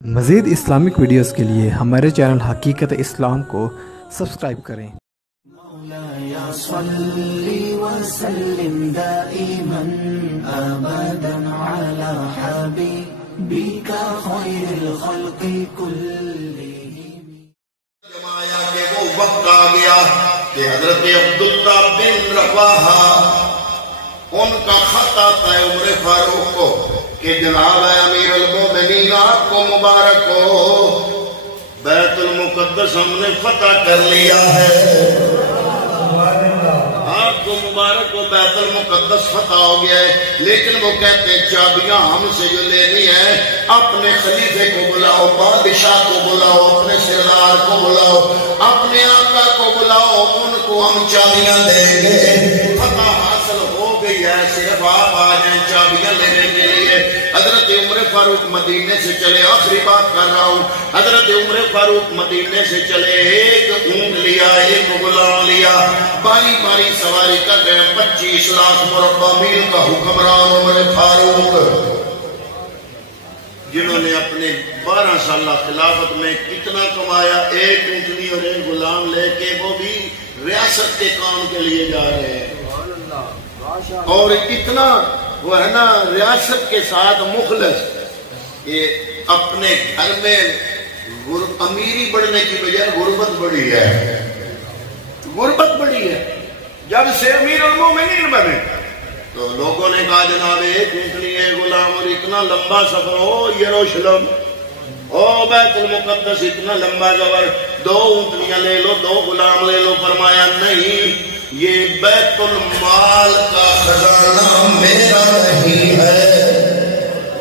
مزید Islamic videos کے لیے ہمارے چینل حقیقت اسلام کو سبسکرائب کریں۔ مولاي صل وسلم دائما أبدا على حبيبك خير الخلق كلهم۔ جمایا کہ وہ وقت آ گیا کہ حضرت عبداللہ بن رواحہ ان کا خط آتا ہے عمر فاروق کو کہ جناب امیر المومنین آپ کو مبارک ہو، بیت المقدس ہم نے فتح کر لیا ہے، آپ کو مبارک ہو، بیت المقدس فتح ہو گیا ہے، لیکن وہ کہتے ہیں چابیاں ہم سے جو لینی ہے اپنے خلیفے کو بلاؤ، بادشاہ کو بلاؤ، اپنے سردار کو بلاؤ، اپنے آقا کو بلاؤ، ان کو ہم چابیاں دیں گے۔ فتح حاصل ہو گئی ہے، صرف آپ آ جائیں چابیاں لینے کے لیے۔ حضرت عمر فاروق مدینے سے چلے، آخری بات کر رہا ہوں، حضرت عمر فاروق مدینے سے چلے، ایک اونٹ لیا، ایک غلام لیا، باری باری سواری کر رہے ہیں، 25 لاکھ مربع میل کا حکمران عمر فاروق، جنہوں نے اپنے 12 سالہ خلافت میں کتنا کمایا، ایک اونٹنی اور ایک غلام لے کے، وہ بھی ریاست کے کام کے لیے جا رہے ہیں، اور اتنا وہ ہے نا ریاست کے ساتھ مخلص کہ اپنے گھر میں امیری بڑھنے کی بجائے غربت بڑھی ہے، غربت بڑھی ہے۔ جب سے امیر المومنین بنے تو لوگوں نے کہا جناب ایک اونٹنی ہے غلام اور اتنا لمبا سفر ہو یروشلم او بیت المقدس، اتنا لمبا سفر، 2 اونٹنیاں لے لو، 2 غلام لے لو۔ فرمایا نہیں، یہ بیت المال کا خزانہ میرا نہیں ہے،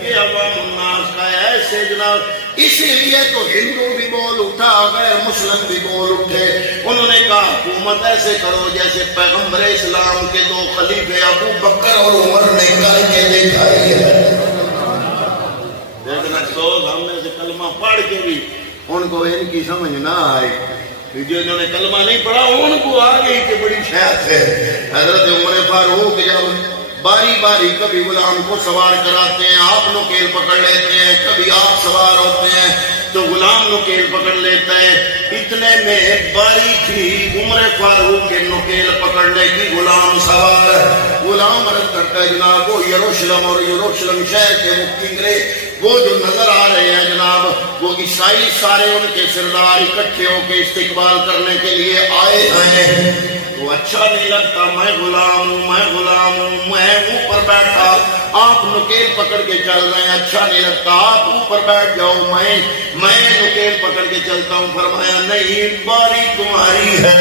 یہ عوام الناس کا ہے، ایسے جناب۔ اسی لیے تو ہندو بھی بول اٹھا، غیر مسلم بھی بول اٹھے، انہوں نے کہا حکومت ایسے کرو جیسے پیغمبر اسلام کے 2 خلیفے ابو بکر اور عمر نے کر کے دکھائی ہے۔ لیکن افسوس ہم نے سے کلمہ پڑھ کے بھی ان کو ان کی سمجھ نہ آئی، جنہوں نے کلمہ نہیں پڑھا ان کو آ گئی کہ بڑی شاید ہے۔ حضرت عمر فاروق جب باری باری کبھی غلام کو سوار کراتے ہیں، آپ نکیل پکڑ لیتے ہیں، کبھی آپ سوار ہوتے ہیں تو غلام نکیل پکڑ لیتا ہے، اتنے میں باری تھی عمر فاروق کے نکیل پکڑنے کی، غلام سوار، غلام عرض کرتا ہے جناب وہ یروشلم اور یروشلم شہر کے مکتنگرے وہ جو نظر آ رہے ہیں جناب، وہ عیسائی سارے ان کے سردار اکٹھے ہو کے استقبال کرنے کے لیے آئے ہیں، تو اچھا نہیں لگتا، میں غلام ہوں، میں غلام ہوں، میں اوپر بیٹھا، آپ نکیل پکڑ کے چل رہے ہیں، اچھا نہیں لگتا، آپ اوپر بیٹھ جاؤ، میں نکیل پکڑ کے چلتا ہوں۔ فرمایا نہیں، باری تمہاری ہے،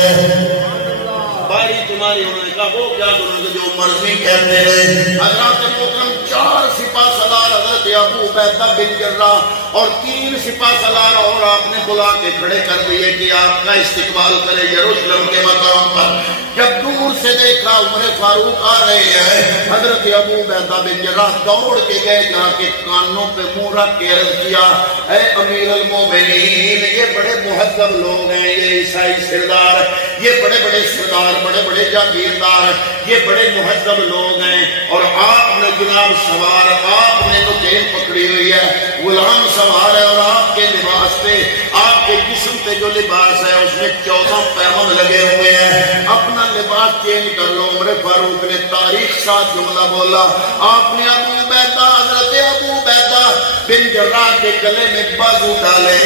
باری تمہاری۔ انہوں نے کہا وہ کیا کروں گے، جو مرضی کہتے رہے۔ حضرات محترم 4 سپاہ سالار حضرت ابو عبیدہ بن جراح اور 3 سپاہ سالار اور آپ نے بلا کے کھڑے کر دیے کہ آپ کا استقبال کرے یروشلم کے مقام پر۔ جب دور سے دیکھا عمر فاروق آ رہے ہیں، حضرت ابو عبیدہ بن جراح دوڑ کے گئے، جا کے کانوں پہ منہ رکھ کے عرض کیا، اے امیر المومنین، یہ بڑے مہذب لوگ ہیں، یہ عیسائی سردار، یہ بڑے بڑے سردار، بڑے بڑے جاگیردار، یہ بڑے مہذب لوگ ہیں، اور آپ نے جناب سوار، آپ نے نکیل پکڑی ہوئی ہے، غلام سوار ہے، اور آپ کے لباس پہ، آپ کے جسم پہ جو لباس ہے اس میں 14 پیغام لگے ہوئے ہیں، اپنا لباس چینج کر لو۔ عمر فاروق نے تاریخ ساتھ جملہ بولا، آپ نے ابو عبیدہ، حضرت ابو عبیدہ بن جراح کے گلے میں بازو ڈالے،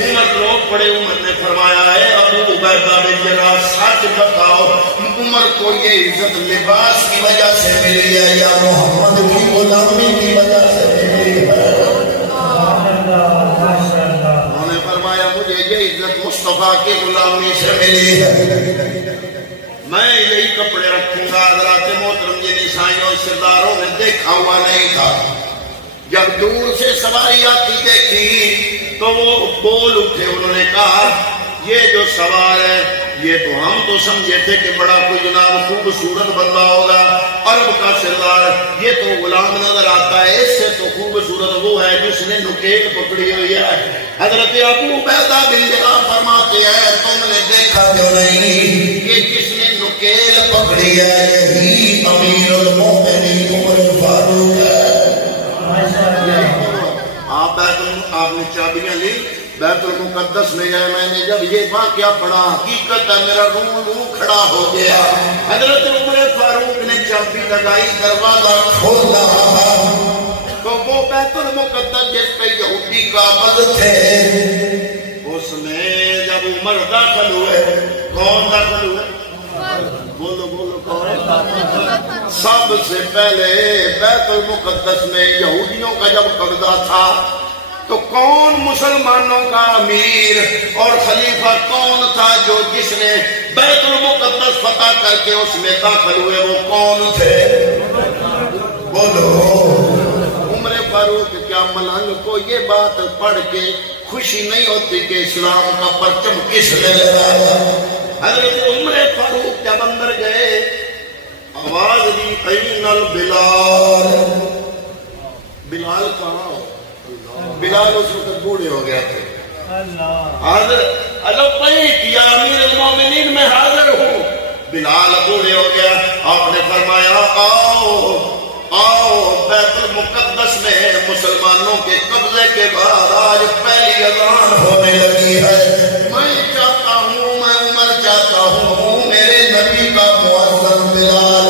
عمر روک پڑے۔ عمر نے فرمایا ہے ابو عبیدہ بن جراح سچ بتاؤ، عمر کو یہ عزت لباس کی وجہ سے ملی ہے یا محمد کی غلامی کی وجہ سے ملی ہے؟ انہوں نے فرمایا مجھے یہ عزت مصطفیٰ کی غلامی سے ملی ہے، میں یہی کپڑے رکھوں گا۔ حضرات محترم جن عیسائیوں اور سرداروں نے دیکھا ہوا نہیں تھا، جب دور سے سواری آتی دیکھی تو وہ بول اٹھے، انہوں نے کہا یہ جو سوار ہے یہ تو ہم تو سمجھے تھے کہ بڑا کوئی جناب خوبصورت بندہ ہوگا، عرب کا سردار، یہ تو غلام نظر آتا ہے، اس سے تو خوبصورت وہ ہے جس نے نکیل پکڑی ہوئی ہے۔ حضرت ابو عبیدہ بن جراح فرماتے ہیں تم نے دیکھا کیوں نہیں کہ جس نے نکیل پکڑی ہے یہی امیر المومنین عمر فاروق ہے۔ آپ آپ نے چابیاں لی بیت المقدس میں گئے. میں نے جب یہ واقعہ پڑھا حقیقت ہے میرا روح کھڑا ہو گیا. حضرت عمر فاروق نے چابی لگائی, دروازہ کھولا تو وہ بیت المقدس جس پہ یہودی قابض تھے اس میں جب عمر داخل ہوئے, کون داخل ہوئے؟ بولو بولو کون؟ سب سے پہلے بیت المقدس میں یہودیوں کا جب قبضہ تھا تو کون مسلمانوں کا امیر اور خلیفہ کون تھا جو جس نے بیت المقدس فتح کر کے اس میں داخل ہوئے؟ وہ کون تھے؟ بولو. عمر فاروق کیا ملنگ کو یہ بات پڑھ کے خوشی نہیں ہوتی کہ اسلام کا پرچم کس نے لہرایا؟ حضرت عمر فاروق جب اندر گئے آواز دی این البلال. بلال کہاں ہو؟ بلال اس وقت بوڑھے ہو گیا تھے. حاضر لبیک یا امیر المومنین میں حاضر ہوں. بلال بوڑھے ہو گیا. آپ نے فرمایا آؤ آؤ, بیت المقدس میں مسلمانوں کے قبضے کے بعد آج پہلی اذان ہونے لگی ہے. میں چاہتا ہوں, میں عمر چاہتا ہوں میرے نبی کا مؤذن بلال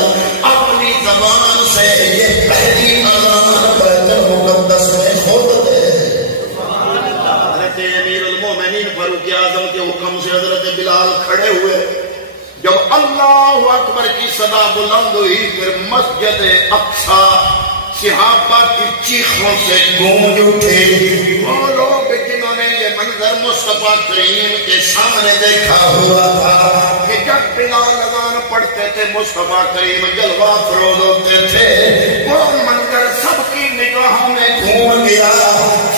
اپنی زبان سے یہ پہلی اذان بیت المقدس میں خود دے. حضرت امیر المومنین فاروق اعظم کے حکم سے حضرت بلال کھڑے ہوئے. جب اللہ اکبر کی صدا بلند ہوئی پھر مسجد اقصی صحابہ کی چیخوں سے گونج اٹھے. وہ لوگ جنہوں نے یہ منظر مصطفیٰ کریم کے سامنے دیکھا ہوا تھا کہ جب بلال اذان پڑھتے تھے مصطفیٰ کریم جلوہ افروز ہوتے تھے, وہ منظر سب کی نگاہوں میں گھوم گیا.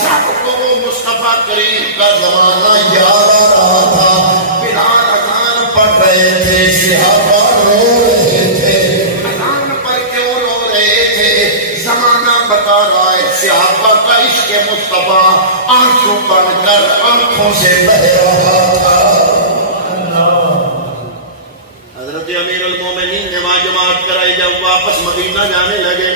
سب کو وہ مصطفیٰ کریم کا زمانہ یاد آ رہا تھا. بلال اذان پڑھ رہے تھے, صحابہ رو رہے تھے. اذان پر کیوں رو رہے تھے؟ زمانہ بتا رہا ہے صحابہ کا عشق مصطفیٰ آنسو بن کر آنکھوں سے بہ رہا تھا. حضرت امیر المومنین نے وہاں جماعت کرائی. جب واپس مدینہ جانے لگے,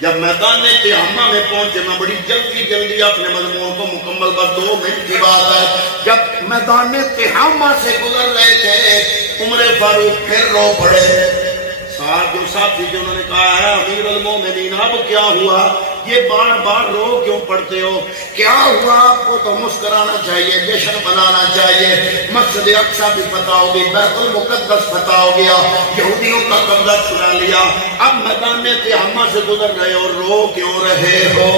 جب میدان تہامہ میں پہنچے, میں بڑی جلدی اپنے مضمون کو مکمل بس 2 منٹ کی بات ہے, جب میدان تہامہ سے گزر رہے تھے عمر فاروق پھر رو پڑے. جو ساتھی جو انہوں نے کہا ہے امیر المومنین اب کیا ہوا, یہ بار بار رو کیوں پڑھتے ہو, کیا ہوا؟ آپ کو تو مسکرانا چاہیے, جشن منانا چاہیے. مسجد اقصی بھی فتح ہو گئی, بیت المقدس فتح ہو گیا, یہودیوں کا قبضہ چھڑا لیا, اب میدان تہامہ سے گزر رہے اور رو کیوں رہے ہو؟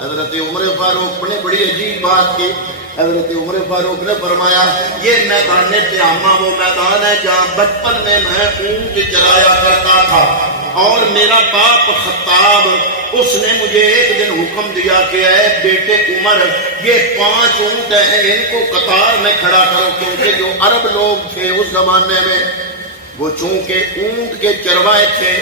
حضرت عمر فاروق نے بڑی عجیب بات کی. حضرت عمر فاروق نے فرمایا یہ میدان تہامہ وہ میدان ہے جہاں بچپن میں اونٹ چرایا کرتا تھا, اور میرا باپ خطاب اس نے مجھے ایک دن حکم دیا کہ اے بیٹے عمر, یہ 5 اونٹ ہیں, ان کو قطار میں کھڑا کرو. کیونکہ جو عرب لوگ تھے اس زمانے میں وہ چونکہ اونٹ کے چروائے تھے,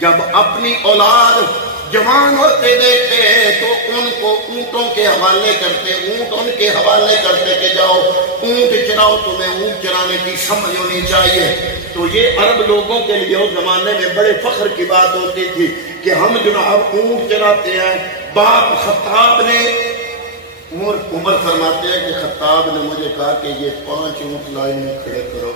جب اپنی اولاد جوان ہوتے دیکھتے تو ان کو اونٹوں کے حوالے کرتے, اونٹ ان کے حوالے کرتے کہ جاؤ اونٹ چراؤ, تمہیں اونٹ چرانے کی سمجھ ہونی چاہیے. تو یہ عرب لوگوں کے لیے اس زمانے میں بڑے فخر کی بات ہوتی تھی کہ ہم جناب اونٹ چراتے ہیں. باپ خطاب نے, عمر فرماتے ہیں کہ خطاب نے مجھے کہا کہ یہ 5 اونٹ لائن میں کھڑے کرو.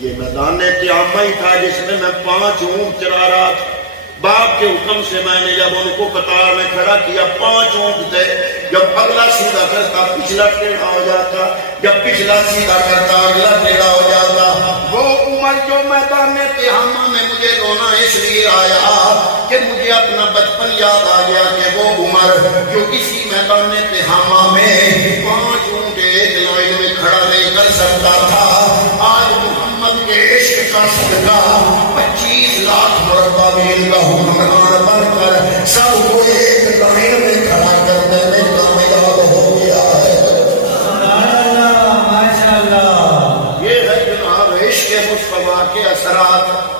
یہ میدان تہامہ ہی تھا جس میں 5 اونٹ چرا رہا تھا. باپ کے حکم سے میں نے جب ان کو قطار میں کھڑا کیا, 5 اونٹ تھے, جب اگلا سیدھا کرتا پچھلا ٹیڑھا ہو جاتا, جب پچھلا سیدھا کرتا اگلا ٹیڑھا ہو جاتا. وہ عمر جو میدان تہامہ میں مجھے رونا اس لیے آیا کہ مجھے اپنا بچپن یاد آ گیا کہ وہ عمر جو اسی میدان تہامہ میں 5 اونٹ ایک لائن میں کھڑا نہیں کر سکتا تھا, آج محمد کے عشق کا صدقہ 25 لاکھ مربع میل کا حکمران بن کر سب کو ایک لائن میں کھڑا کرنے میں کامیاب ہو گیا ہے. ماشاءاللہ, یہ ہے جناب عشق مصطفیٰ کے اثرات.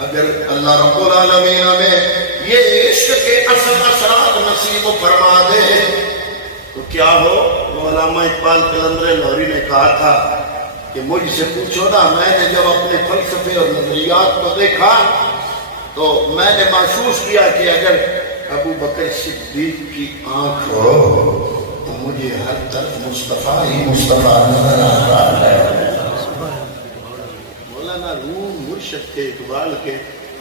اگر اللہ رب العالمین میں یہ عشق کے اثرات نصیب و فرما دے تو کیا ہو. علامہ اقبال قلندر لاہوری نے کہا تھا کہ مجھ سے پوچھو نا, میں نے جب اپنے فلسفے اور نظریات کو دیکھا تو میں نے محسوس کیا کہ اگر ابو بکر صدیق کی آنکھ ہو تو مجھے ہر طرف مصطفیٰ ہی مصطفیٰ نظر آ رہا ہے۔ مولانا روم مرشد کے اقبال کے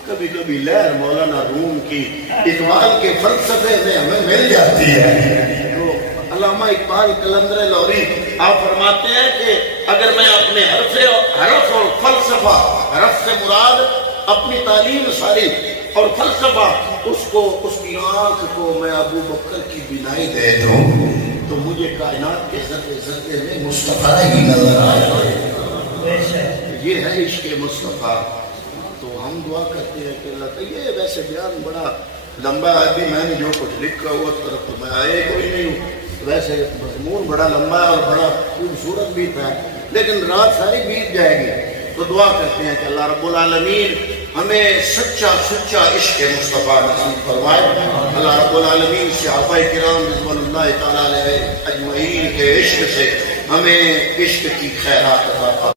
کبھی کبھی لہر مولانا روم کی اقبال کے فلسفے میں ہمیں مل جاتی ہے۔ تو علامہ اقبال قلندر لاہوری آپ فرماتے ہیں کہ اگر میں اپنے حرف اور فلسفہ، حرف سے مراد اپنی تعلیم ساری اور فلسفہ، اس کی آنکھ کو میں ابو بکر کی بینائی دے دوں تو مجھے کائنات کے ذرے ذرے میں مصطفیٰ ہی نظر آئے۔ یہ ہے عشق مصطفیٰ۔ تو ہم دعا کرتے ہیں کہ اللہ تعالیٰ، یہ ویسے بیان بڑا لمبا ہے، ابھی میں نے جو کچھ لکھا ہوا طرف تو میں آئے کوئی نہیں ہوں، ویسے مضمون بڑا لمبا ہے اور بڑا خوبصورت بھی تھا، لیکن رات ساری بیت جائے گی۔ تو دعا کرتے ہیں کہ اللہ رب العالمین ہمیں سچا عشق مصطفیٰ نصیب فرمائے۔ اللہ رب العالمین صحابہ کرام رضوان اللہ تعالیٰ علیہ اجمعین کے عشق سے ہمیں عشق کی خیرات عطا فرمائے۔